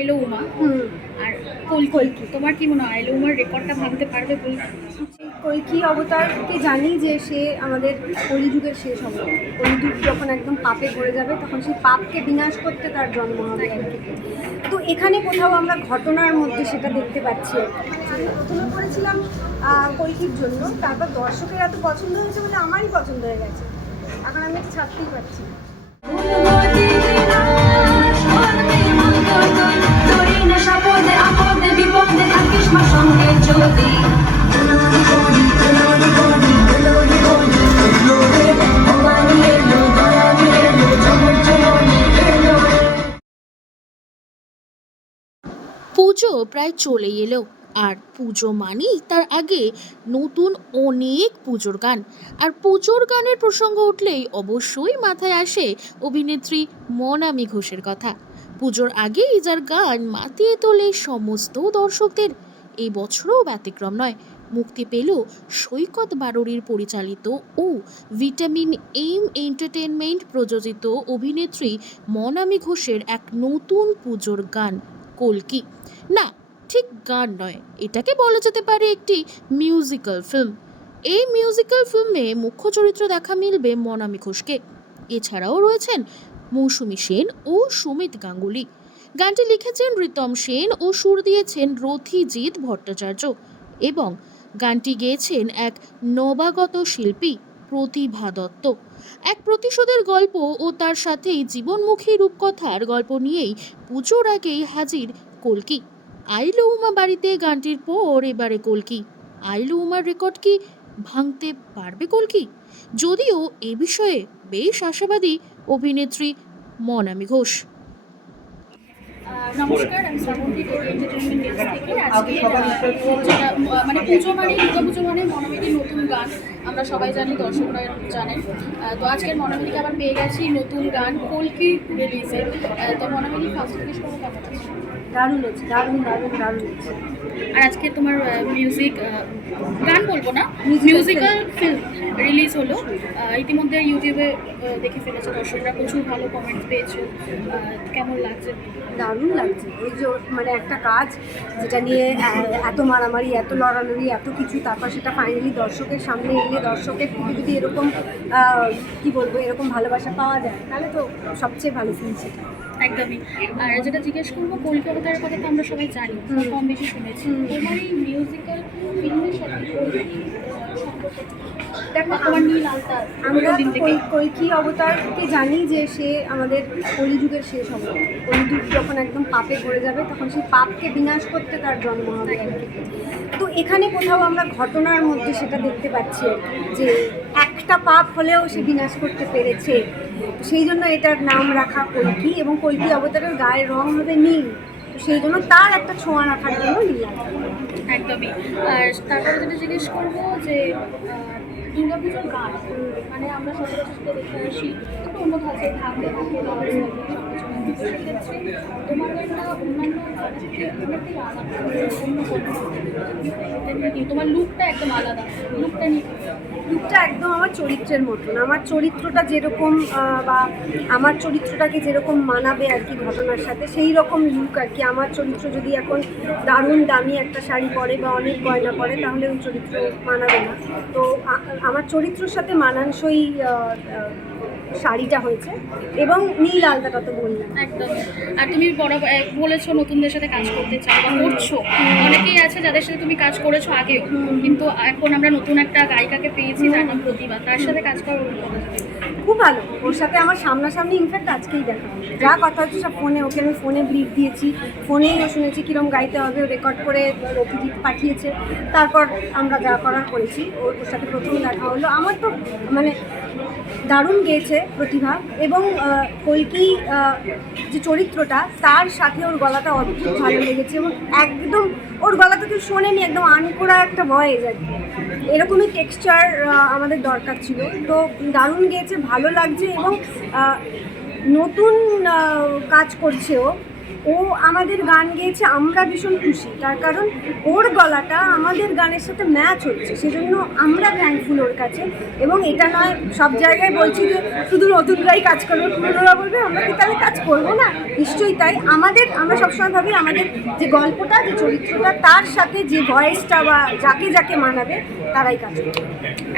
আইলো উমা আর কলকি। তোমার কি মনে হয় আইলো উমার রেকর্ডটা ভাঙতে পারবে কলকি? কল্কি অবতারকে জানি যে সে আমাদের কলিযুগের শেষ অবতার। কলিযুগ যখন একদম পাপে ভরে যাবে তখন সেই পাপকে বিনাশ করতে তার জন্ম হবে আর কি। তো এখানে কোথাও আমরা ঘটনার মধ্যে সেটা দেখতে পাচ্ছি। আমি প্রথমে করেছিলাম কল্কির জন্য, তারপর দর্শকের এত পছন্দ হয়েছে বলে আমারই পছন্দ হয়ে গেছে। এখন আমি ছাড়তেই পারছি না। পুজো প্রায় চলেই এলো, আর পুজো মানেই তার আগে নতুন অনেক পুজোর গান। আর পুজোর গানের প্রসঙ্গ উঠলেই অবশ্যই মাথায় আসে অভিনেত্রী মনামি ঘোষের কথা। পুজোর আগেই যার গান মাতিয়ে তোলে সমস্ত দর্শকদের, এই বছরও ব্যতিক্রম নয়। মুক্তি পেল সৈকত বারুরীর পরিচালিত ও ভিটামিন এম এন্টারটেনমেন্ট প্রযোজিত অভিনেত্রী মনামি ঘোষের এক নতুন পুজোর গান কলকি। না, ঠিক গান নয়, এটাকে বলা যেতে পারে একটি মিউজিক্যাল ফিল্ম। এই মিউজিক্যাল ফিল্মে মুখ্য চরিত্র দেখা মিলবে মনামি ঘোষকে। এছাড়াও রয়েছেন মৌসুমী সেন ও সুমিত গাঙ্গুলি। গানটি লিখেছেন ঋতম সেন ও সুর দিয়েছেন রথিজিৎ ভট্টাচার্য, এবং গানটি গেয়েছেন এক নবাগত শিল্পী প্রতিভা দত্ত। এক প্রতিশোধের গল্প ও তার সাথেই জীবনমুখী রূপকথার গল্প নিয়েই পুজোর আগেই হাজির কলকি। আইলো উমা বাড়িতে গানটির পর এবারে কলকি। আইলো উমার রেকর্ড কি ভাঙতে পারবে কলকি? যদিও এ বিষয়ে বেশ আশাবাদী অভিনেত্রী মনামি ঘোষ। নমস্কার, আমি শ্রাবন্তী এন্টারটেনমেন্ট ডেস্ক থেকে। আজকে মানে পুজো মানে দুর্গা পুজো মানে মনোমেদির নতুন গান আমরা সবাই জানি, দর্শকরা জানেন। তো আজকের মনোমেদিকে আবার পেয়ে গেছি নতুন গান কলকি রিলিজে। তো মনোমেদি ফার্স্ট থেকে শুরু কেমন আছে? দারুণ হচ্ছে, দারুণ দারুণ দারুণ হচ্ছে। আর আজকে তোমার মিউজিক গান বলবো না, মিউজিক্যাল ফিল্ম রিলিজ হলো। ইতিমধ্যে ইউটিউবে দেখে ফেলেছে দর্শকরা, প্রচুর ভালো কমেন্টস পেয়েছো। কেমন লাগছে? দারুণ লাগছে। ওই যে মানে একটা কাজ যেটা নিয়ে এত মারামারি, এত লড়ালড়ি, এত কিছু, তারপর সেটা ফাইনালি দর্শকের সামনে এনে দর্শকের থেকে যদি এরকম কি বলবো, এরকম ভালোবাসা পাওয়া যায় তাহলে তো সবচেয়ে ভালো ফিল সেটা। একদমই। আর যেটা জিজ্ঞেস করবো, কলকাতার কথা তো আমরা সবাই জানি, কম বেশি শুনেছি। তোমার এই মিউজিক্যাল ফিল্মের সাথে দেখো, তোমার নীল আলতা আমরা দিন থেকে কল্কি অবতারকে জানি যে সে আমাদের কলিযুগের শেষ অবতার। কলিযুগ যখন একদম পাপে ভরে যাবে তখন সেই পাপকে বিনাশ করতে তার জন্ম হবে আর কি। তো এখানে কোথাও আমরা ঘটনার মধ্যে সেটা দেখতে পাচ্ছি যে একটা পাপ হলেও সে বিনাশ করতে পেরেছে। সেই জন্য এটার নাম রাখা কল্কি, এবং কল্কি অবতারের গায়ের রং হবে নীল। তো সেই জন্য তার একটা ছোঁয়া রাখার জন্য নীল। একদমই। আর তারপরে যেটা জিজ্ঞেস করবো যে দুর্গাপুজোর গান মানে আমরা সচরাচর সেটা দেখতে আসি একটু অন্য ধাঁচে থাকতে সেক্ষেত্রে তোমার গানটা অন্যান্য গানের থেকে অনেকটাই আলাদা, অন্য কোনো তোমার লুকটা একদম আলাদা। লুকটা একদম আমার চরিত্রের মতন। আমার চরিত্রটা যেরকম বা আমার চরিত্রটাকে যেরকম মানাবে আর কি ঘটনার সাথে, সেই রকম লুক আর কি। আমার চরিত্র যদি এখন দারুণ দামি একটা শাড়ি পরে বা অনেক গয়না পরে তাহলে ওই চরিত্র মানাবে না। তো আমার চরিত্রের সাথে মানানসই শাড়িটা হয়েছে, এবং নীল আলতাটা তো বললাম। একদম। আর তুমি বলেছো নতুনদের সাথে কাজ করতে চাও বা করছো, অনেকেই আছে যাদের সাথে তুমি কাজ করেছো আগেও, কিন্তু এখন আমরা নতুন একটা গায়িকাকে পেয়েছি তার নাম প্রতিভা, তার সাথে কাজ করার খুব ভালো। ওর সাথে আমার সামনাসামনি ইনফ্যাক্ট আজকেই দেখা, যা কথা হচ্ছে সব ফোনে। ওকে আমি ফোনে ব্রিফ দিয়েছি, ফোনেই ও শুনেছি কীরকম গাইতে হবে, ও রেকর্ড করে রথিজিৎ পাঠিয়েছে, তারপর আমরা যা করার করেছি। ওর সাথে প্রথম দেখা হলো। আমার তো মানে দারুণ গেয়েছে প্রতিভা, এবং কল্কি যে চরিত্রটা তার সাথে ওর গলাটা অদ্ভুত ভালো লেগেছে, এবং একদম ওর গলাটা তো শোনেনি, একদম আনকোড়া একটা ভয়েস আর কি। এরকমই টেক্সচার আমাদের দরকার ছিল। তো দারুণ গেয়েছে, ভালো লাগছে, এবং নতুন কাজ করছে ও। ও আমাদের গান গেয়েছে, আমরা ভীষণ খুশি, তার কারণ ওর গলাটা আমাদের গানের সাথে ম্যাচ হচ্ছে, সেজন্য আমরা থ্যাঙ্কফুল ওর কাছে। এবং এটা নয় সব জায়গায় বলছি যে শুধু নতুনরাই কাজ করবে, পুরনোরা বলবে আমরা কি তাহলে কাজ করবো না, নিশ্চয়ই তাই। আমরা সবসময় ভাবি আমাদের যে গল্পটা, যে চরিত্রটা, তার সাথে যে ভয়েসটা বা যাকে যাকে মানাবে তারাই কাজ করবে।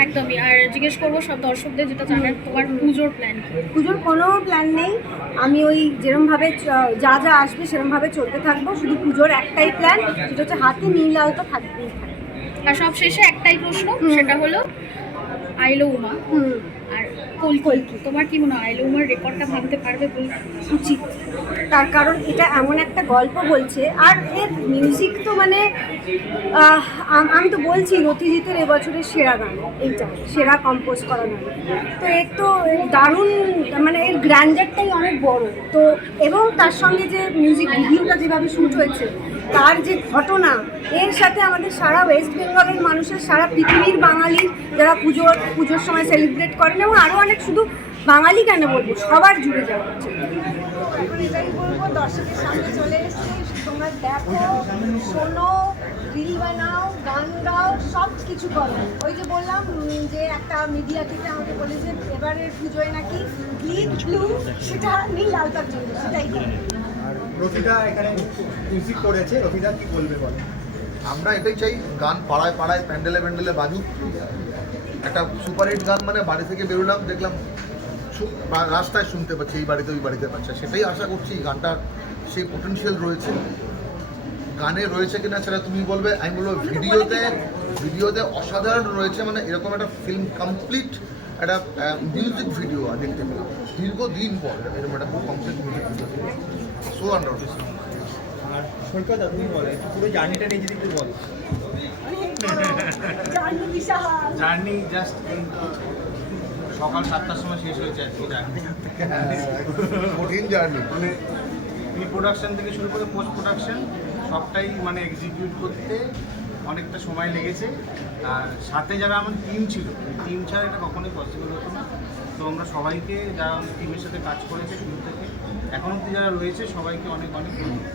একদমই। আর জিজ্ঞেস করবো সব দর্শকদের যেটা জানার, তোমার পুজোর প্ল্যান কি? পুজোর কোনো প্ল্যান নেই, আমি ওই যেরমভাবে যা যা আসবে সেরমভাবে চলতে থাকবো। শুধু পুজোর একটাই প্ল্যান, সেটা হচ্ছে হাতে নীল আলতা থাকবেই থাকবে। আর সব শেষে একটাই প্রশ্ন, সেটা হলো আইলো উমা আর কলকি, তোমার কি মনে হয় আইলো উমার রেকর্ডটা ভাঙতে পারবে কলকি? উচিত, তার কারণ এটা এমন একটা গল্প বলছে, আর এর মিউজিক তো মানে আমি তো বলছি রতিজিতের এবছরের সেরা গান এইটা, সেরা কম্পোজ করা গান। তো এর তো দারুণ, মানে এর গ্র্যান্ডারটাই অনেক বড় তো, এবং তার সঙ্গে যে মিউজিক ভিডিওটা যেভাবে শ্যুট হয়েছে, তার যে ঘটনা, এর সাথে আমাদের সারা ওয়েস্ট বেঙ্গলের মানুষের, সারা পৃথিবীর বাঙালির যারা পুজোর সময় সেলিব্রেট করেন, এবং আরও অনেক, শুধু বাঙালি কেন বলবো, সবার জুড়ে যাওয়া হচ্ছে। এখন এটাই বলবো, দর্শকের সামনে চলে এসেছে, তোমরা দেখো, শোনো, রিল বানাও, গান গাও, সব কিছু করো। ওই যে বললাম যে একটা মিডিয়া থেকে আমাকে বলে যে এবারের পুজোয় নাকি গ্রিন ব্লু, সেটা নীল আলতার জন্য, সেটাই করো। আর রফিদা এখানে মিউজিক করেছে, রফিদা কি বলবে বলো? আমরা এটাই চাই, গান পাড়ায় পাড়ায় প্যান্ডেলে প্যান্ডেলে বাজুক। একটা সুপারহিট গান মানে বাড়ি থেকে বেরোলাম, দেখলাম রাস্তায় শুনতে পাচ্ছি, এই বাড়িতে ওই বাড়িতে পাচ্ছে, সেটাই আশা করছি। গানটার সেই পোটেনশিয়াল রয়েছে, গানে রয়েছে কিনা সেটা তুমি বলবে। আমি বলবো ভিডিওতে অসাধারণ রয়েছে, মানে এরকম একটা ফিল্ম কমপ্লিট একটা মিউজিক ভিডিও দেখতে পেলাম দীর্ঘদিন পর, এরকম একটা complete music video, so understand. আর সৈকত তুমি বলে পুরো জার্নিটা নিয়ে যদি একটু বলো। জার্নি জাস্ট সকাল 7টার সময় শেষ হয়েছে আর কি জার্নি। কঠিন জার্নি, মানে প্রি প্রোডাকশন থেকে শুরু করে পোস্ট প্রোডাকশন সবটাই মানে এক্সিকিউট করতে অনেকটা সময় লেগেছে। আর সাথে যারা আমার টিম ছিল, টিম ছাড়া এটা কখনোই পসিবল হতো না। তো আমরা সবাইকে, যারা টিমের সাথে কাজ করেছে শুরু থেকে এখন অব্দি যারা রয়েছে, সবাইকে অনেক অনেক ধন্যবাদ।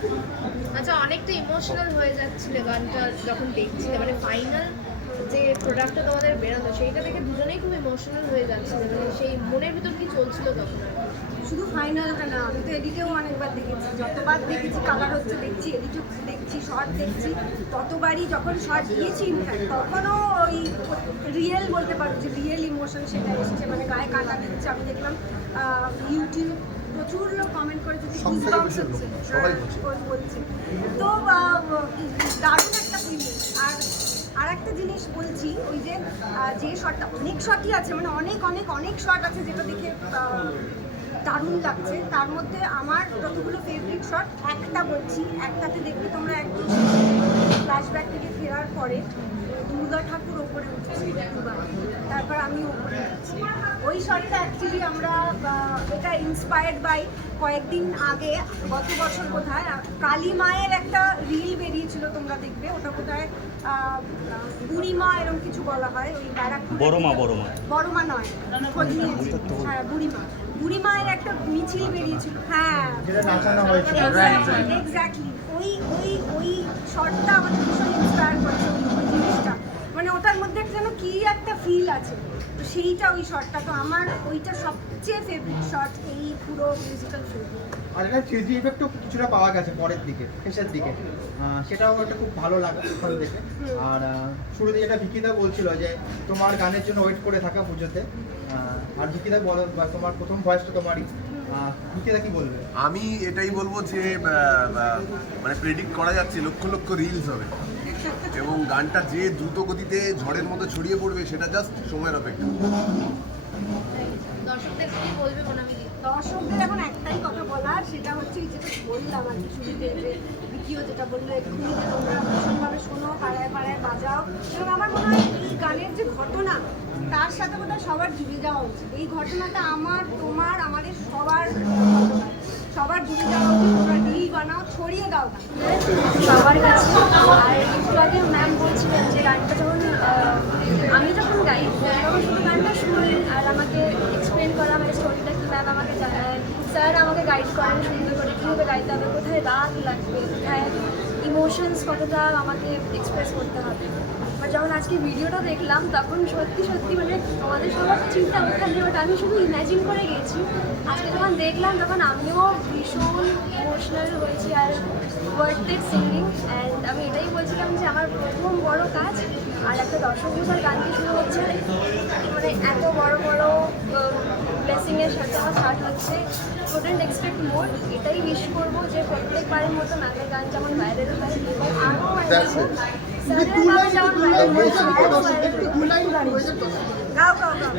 আচ্ছা, অনেকটা ইমোশনাল হয়ে যাচ্ছিল গানটা যখন দেখছিলে, মানে ফাইনাল যে প্রোডাক্টটা তোমাদের বেরোলো সেইটা দেখে দুজনেই খুব ইমোশনাল হয়ে যাচ্ছিল, মানে সেই মনের ভিতর কি চলছিল তখন? শুধু ফাইনালটা না, আমি তো এডিটেও অনেকবার দেখেছি, যতবার দেখেছি কালার হচ্ছে দেখছি, এডিটও দেখছি, শর্ট দেখছি, ততবারই যখন শর্ট দিয়েছি ইনফ্যাক্ট তখনও ওই রিয়েল বলতে পারো যে রিয়েল ইমোশন সেটা এসেছে, মানে গায়ে কাটা দিচ্ছে। আমি দেখলাম ইউটিউব প্রচুর লোক কমেন্ট করেছে যে গুজবাম্পস হচ্ছে, বলছে তো দারুণ একটা ফিলিং। আর একটা জিনিস বলছি, ওই যে শটটা, অনেক শটই আছে, মানে অনেক শট আছে যেটা দেখে দারুণ লাগছে। তার মধ্যে আমার যতগুলো ফেভারিট শট একটা বলছি, একটাতে দেখবে তোমরা একদম ফ্ল্যাশব্যাক থেকে ফেরার পরে দুর্গা ঠাকুর ওপরে উঠছে দুবার, তারপর আমি ওপরে যাচ্ছি। ওই শটটা অ্যাকচুয়ালি আমরা এটা ইন্সপায়ার্ড বাই কয়েকদিন আগে, গত বছর বোধহয় কালী মায়ের একটা রিল বেরিয়েছিল, তোমরা দেখবে, ওটা বোধহয় বুড়িমা এরকম কিছু বলা হয়, ওই ব্যারাকপুর বড় মা নয়, খোঁজ নিয়েছি, হ্যাঁ বুড়ি মায়ের একটা মিছিল বেরিয়েছিল, হ্যাঁ এক্স্যাক্টলি ওই শটটা আমাদের ভীষণ ইন্সপায়ার করেছে, ওই জিনিসটা, মানে ওটার মধ্যে যেন কি একটা ফিল আছে, তো সেইটা ওই শটটা, তো আমার ওইটা সবচেয়ে ফেভারিট শট এই পুরো মিউজিক্যাল ফিল্মে। আর এটা থ্রিডি ইফেক্টও কিছুটা পাওয়া গেছে পরের দিকে, শেষের দিকে, সেটাও একটা খুব ভালো লাগে ওখান থেকে। আর শুরুতে যেটা ভিকিদা বলছিল যে তোমার গানের জন্য ওয়েট করে থাকা পুজোতে, আর ভিকিদা বলো, তোমার প্রথম ভয়েসটা তোমারই, ভিকিদা কি বলবে? আমি এটাই বলবো যে মানে প্রেডিক্ট করা যাচ্ছে লক্ষ লক্ষ রিলস হবে, এবং গানটা যে দ্রুত গতিতে ঝড়ের মতো ছড়িয়ে পড়বে সেটা জাস্ট সময়ের অপেক্ষা। দর্শকদের কি বলবে মনামি? দর্শকদের এখন একটাই কথা বলার, সেটা হচ্ছে যেটা বললাম আর কি শুরুতে, যে ভিডিও যেটা বললো এক্ষুনি, যে তোমরা ভীষণভাবে শোনো, পাড়ায় পাড়ায় বাজাও, এবং আমার মনে হয় এই গানের যে ঘটনা, তার সাথে বোধহয় সবার জুড়ে যাওয়া উচিত। এই ঘটনাটা আমার, তোমার, আমাদের সবার ঘটনা, সবার জুড়ে যাওয়া উচিত। তোমরা রিল বানাও, ছড়িয়ে দাও সবার কাছে। আর একটু আগে ম্যাম বলছিলেন যে গানটা যখন আমি যখন গাই তখন শুধু গানটা শুনি, আর আমাকে এক্সপ্লেন করা, মানে স্টোরিটা কি ম্যাম আমাকে স্যার আমাকে গাইড করেন সুন্দর করে কীভাবে গাইতে হবে, কোথায় রাগ লাগবে, কোথায় ইমোশনস কতটা আমাকে এক্সপ্রেস করতে হবে। বাট যখন আজকে ভিডিওটা দেখলাম তখন সত্যি সত্যি মানে আমাদের সবার তো চিন্তা ওখানে, বাট আমি শুধু ইমাজিন করে গেছি। আজকে যখন দেখলাম তখন আমিও ভীষণ ইমোশনাল হয়েছি আর ওয়ার্থেড সিঙ্গিং। অ্যান্ড আমি এটাই বলছিলাম যে আমার প্রথম বড় কাজ আর একটা দর্শক বোঝার গান দিয়ে শুরু হচ্ছে, মানে এত বড় বড় ব্লেসিংয়ের সাথে আমার স্টার্ট হচ্ছে। স্টুডেন্ট এক্সপেক্ট মোর, এটাই উইশ করবো যে প্রত্যেকবারের মতো ম্যামের গান যেমন ভাইরাল হয় এবং আরও That's it. স্যারের গান যেমন ভাইরাল হয়, গাও গাও গাও।